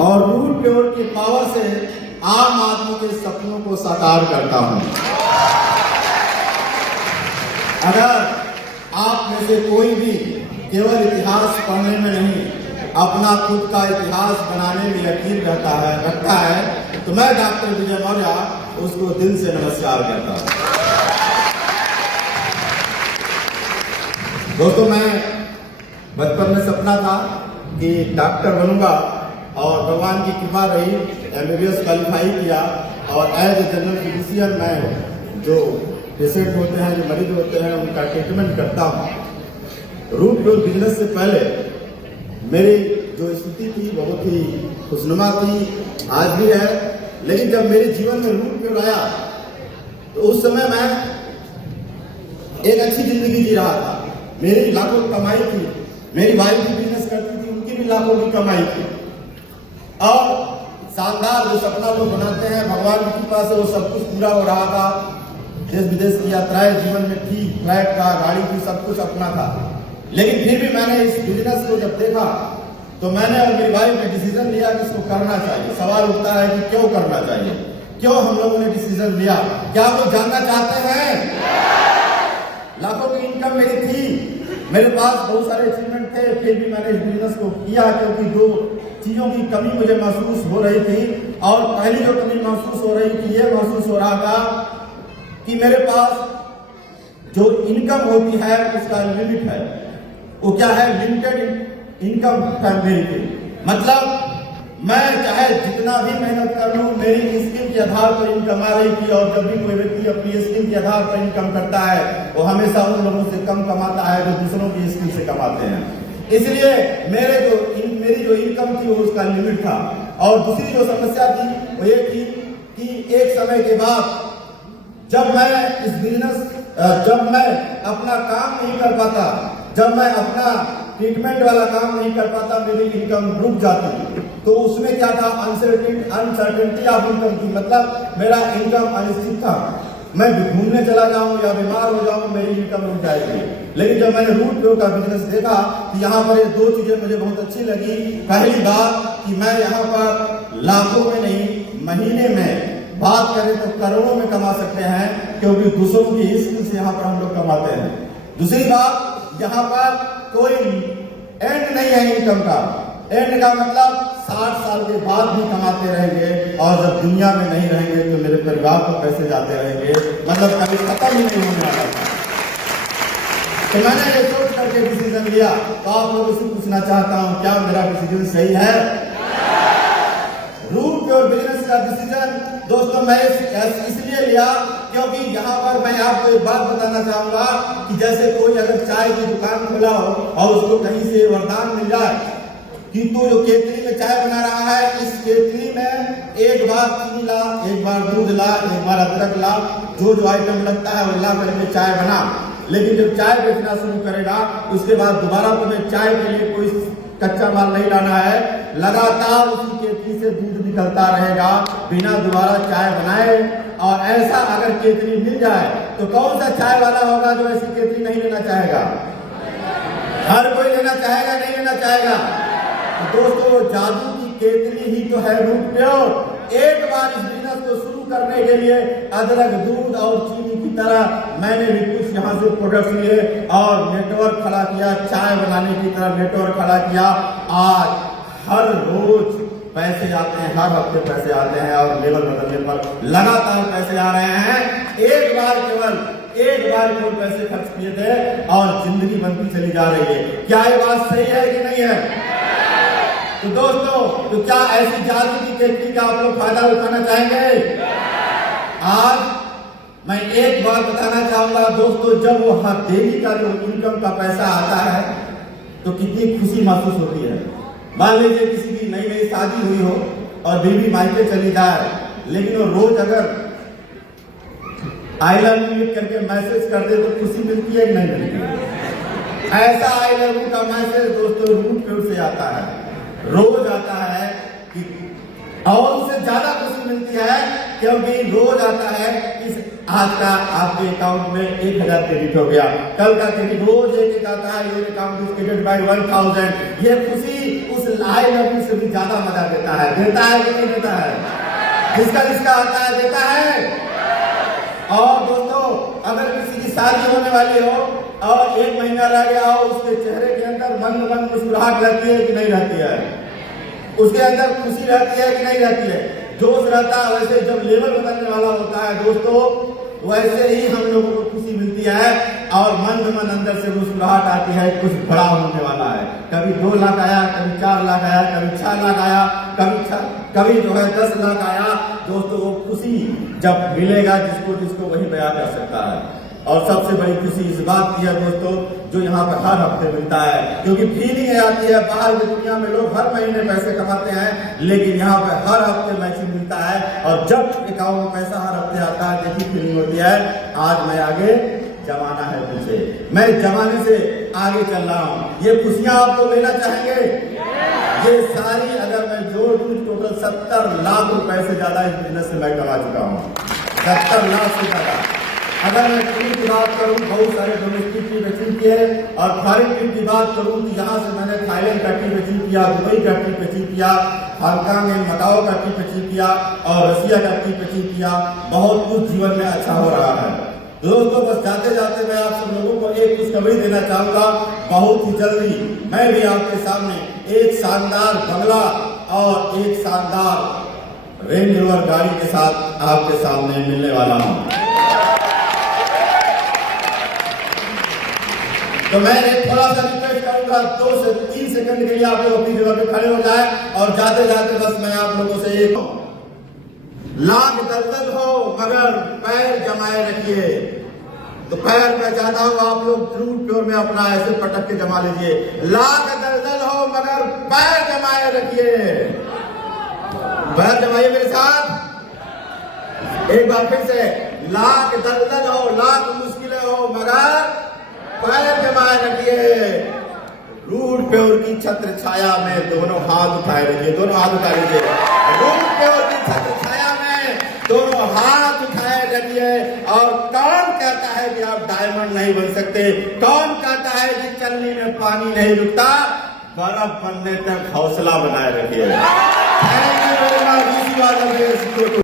और root pure की power से आम आदमी के सपनों को साकार करता हूं। अगर आप में से कोई भी केवल इतिहास पढ़ने में नहीं, अपना खुद का इतिहास बनाने में यकीन रखता है तो मैं डॉक्टर विजय मौर्य उसको दिल से नमस्कार करता हूं। दोस्तों, मैं बचपन में सपना था कि डॉक्टर बनूंगा और भगवान की कृपा रही, MBBS क्वालिफाई किया और एज ए जनरल फिजिशियन मैं जो पेशेंट होते हैं, जो मरीज होते हैं, उनका ट्रीटमेंट करता हूँ। रूट प्योर बिजनेस से पहले मेरी जो स्थिति थी बहुत ही खुशनुमा थी, आज भी है। लेकिन जब मेरे जीवन में रूट प्योर आया तो उस समय मैं एक अच्छी जिंदगी जी रहा था। मेरी लाखों कमाई थी, मेरी वाइफ भी बिजनेस करती थी, उनकी भी लाखों की कमाई थी। और शानदार जो सपना लोग बनाते हैं, भगवान की कृपा से वो सब कुछ पूरा हो रहा था। देश विदेश की यात्राएं जीवन में थी, फ्लैट था, गाड़ी थी, सब कुछ अपना था। लेकिन फिर भी मैंने इस बिजनेस को जब देखा तो मैंने और मेरी वाइफ ने डिसीजन लिया कि इसको करना चाहिए। सवाल उठता है कि क्यों करना चाहिए, क्यों हम लोगों ने डिसीजन लिया? क्या आप जानना चाहते हैं? लाखों की इनकम मेरी थी, मेरे पास बहुत सारे अचीवमेंट थे, फिर भी मैंने इस बिजनेस को किया क्योंकि दो चीजों की कमी मुझे महसूस हो रही थी। और पहली जो कमी महसूस हो रही थी, ये महसूस हो रहा था कि मेरे पास जो इनकम होती है उसका लिमिट है। वो क्या है? लिमिटेड इनकम फैमिली की। मतलब मैं चाहे जितना भी मेहनत कर लूं, मेरी स्किल के आधार पर इनकम आ रही थी। और जब भी कोई व्यक्ति अपनी स्किल के आधार पर इनकम करता है वो हमेशा उन लोगों से कम कमाता है जो दूसरों की स्किल से कमाते हैं। इसलिए मेरी जो इनकम थी वो उसका लिमिट था। और दूसरी जो समस्या थी वो ये थी कि एक समय के बाद जब मैं अपना काम नहीं कर पाता, जब मैं अपना ट्रीटमेंट वाला काम नहीं कर पाता, मेरी इनकम रुक जाती। तो उसमें क्या था? अनसर्टेनिटी ऑफ इनकम थी। मतलब मेरा इनकम अनिश्चित था। मैं घूमने चला जाऊं या बीमार हो जाऊं, मेरी इनकम रुक जाएगी। लेकिन जब मैंने रूट प्योर का बिजनेस देखा तो यहाँ पर ये दो चीजें मुझे बहुत अच्छी लगी। पहली बात कि मैं यहाँ पर लाखों में नहीं, महीने में, बात करें तो करोड़ों में कमा सकते हैं क्योंकि दूसरों की स्किल से यहाँ पर हम लोग कमाते हैं। दूसरी बात, यहाँ पर कोई एंड नहीं है इनकम का। एंड का मतलब 60 साल के बाद भी कमाते रहेंगे और जब दुनिया में नहीं रहेंगे तो मेरे परिवार को पैसे जाते रहेंगे, मतलब कभी खत्म ही नहीं होने वाला। तो मैंने ये सोच करके डिसीजन लिया। तो आप लोगों से पूछना चाहता हूं, क्या मेरा डिसीजन सही है? रूट प्योर बिजनेस का डिसीजन दोस्तों मैं इसलिए लिया क्योंकि यहाँ पर मैं आपको एक बात बताना चाहूंगा कि जैसे कोई अगर चाय की दुकान खोला हो और उसको कहीं से वरदान मिल जाए कि तू जो केतली में चाय बना रहा है, इस केतली में एक बार चीनी ला, एक बार दूध ला, एक बार अदरक ला, जो आइटम लगता है वो ला करके चाय बना। लेकिन जब चाय बेचना शुरू करेगा उसके बाद दोबारा तुम्हें चाय के लिए कोई कच्चा माल नहीं लाना है, लगातार उसी केतली से दूध निकलता रहेगा बिना दोबारा चाय बनाए। और ऐसा अगर केतली मिल जाए तो कौन सा चाय वाला होगा जो ऐसी केतली नहीं लेना चाहेगा? हर कोई लेना चाहेगा, नहीं लेना चाहेगा? तो दोस्तों, जादू की केतली ही तो है रूट प्योर। एक बार इस बिजनेस को शुरू करने के लिए अदरक, दूध और चीनी की तरह मैंने भी कुछ यहाँ से प्रोडक्ट्स लिए और नेटवर्क खड़ा किया, चाय बनाने की तरह नेटवर्क खड़ा किया। आज हर रोज पैसे आते हैं, हर हफ्ते पैसे आते हैं और लेवल बदलने पर लगातार पैसे आ रहे हैं। एक बार केवल पैसे खर्च किए थे और जिंदगी बनती चली जा रही है। क्या ये बात सही है कि नहीं है? तो दोस्तों, तो क्या ऐसी जादू की केतली का आप लोग फायदा उठाना चाहेंगे? आज मैं एक बात बताना चाहूंगा दोस्तों, जब वो डेली का जो इनकम का पैसा आता है तो कितनी खुशी महसूस होती है। मान लीजिए किसी की नई शादी हुई हो और बीवी मायके चली जाए, लेकिन वो रोज अगर आई लव यू लिख करके मैसेज कर दे तो खुशी मिलती है कि नहीं मिलती? ऐसा आई लव यू का मैसेज दोस्तों रूट प्योर से आता है, रोज आता है कि और उससे ज्यादा खुशी मिलती है क्योंकि रोज आता है इस आज का आपके अकाउंट में 1000 क्रेडिट हो गया, कल का क्रेडिट रोज एक आता है, ये अकाउंट इज क्रेडिट बाय 1000। ये खुशी उस आई लव यू से भी ज्यादा मजा देता है कि नहीं देता है? जिसका जिसका आता है देता है। और दोस्तों, अगर किसी की शादी होने वाली हो और 1 महीना रह गया हो, उसके चेहरे के अंदर मंद मंद मुस्कुराहट रहती है कि नहीं रहती है? उसके अंदर खुशी रहती है कि नहीं रहती है? जोश रहता है। वैसे जब लेवल बदलने वाला होता है दोस्तों, वैसे ही हम लोगों को खुशी मिलती है और मंद मन अंदर से मुस्कुराहट आती है, कुछ बड़ा होने वाला है। कभी 2 लाख आया, कभी 4 लाख आया, कभी 6 लाख आया, कभी जो है 10 लाख आया। दोस्तों, वो खुशी जब मिलेगा जिसको वही बयां कर सकता है। और सबसे बड़ी खुशी इस बात की है दोस्तों, जो यहाँ पर हर हफ्ते मिलता है, क्योंकि फीलिंग आती है। बाहर की दुनिया में लोग हर महीने पैसे कमाते हैं, लेकिन यहाँ पे हर हफ्ते मैचिंग मिलता है। और जब अकाउंट में पैसा हर हफ्ते आता है, देखिए फीलिंग होती है, आज मैं आगे, जमाना है पीछे, मैं जमाने से आगे चल रहा हूँ। ये खुशियां आप लोग लेना चाहेंगे? ये सारी अगर मैं जोड़ दूं, टोटल 70 लाख रुपए से ज्यादा इस बिजनेस से मैं कमा चुका हूँ। 70 लाख से ज्यादा। अगर मैं ट्रिप की बात करूं, बहुत सारे डोमेस्टिक ट्रिप अचीव किए, और फॉरेन ट्रिप की बात करूं तो यहाँ से मैंने थाईलैंड का ट्रिप अचीव किया, दुबई का ट्रिप अचीव किया, हांगकांग एंड मकाओ का ट्रिप अचीव किया, और रसिया का ट्रिप अचीव किया। बहुत कुछ जीवन में अच्छा हो रहा है दोस्तों। बस जाते जाते मैं आप सब लोगों को एक खुशखबरी देना चाहूंगा। बहुत ही जल्दी मैं भी आपके सामने एक शानदार बंगला और एक शानदार रेंज रोवर गाड़ी के साथ आपके सामने मिलने वाला हूं। तो मैं एक थोड़ा सा रिक्वेस्ट करूंगा, 2 से 3 सेकंड के लिए आप लोग अपनी जगह पे खड़े हो जाए, और जाते जाते बस मैं आप लोगों से एक, लाख दलदल हो मगर पैर जमाए रखिए। तो पैर मैं चाहता हूं आप लोग फ्लूट प्योर में अपना ऐसे पटक के जमा लीजिए। लाख दलदल हो मगर पैर जमाए रखिए। पैर जमाइए मेरे साथ एक बार फिर से। लाख दलदल हो, लाख मुश्किलें हो, मगर पैर जमाए रखिए। रूट प्योर की छत्र छाया में दोनों हाथ उठाए रखिए। दोनों हाथ उठा लीजिए। रूट प्योर की छत्र छाया में दोनों हाथ उठाए रखिए। और कौन कहता है कि आप डायमंड नहीं बन सकते? कौन कहता है कि चलनी में पानी नहीं रुकता? बर्फ बनने तक हौसला बनाए रखिए।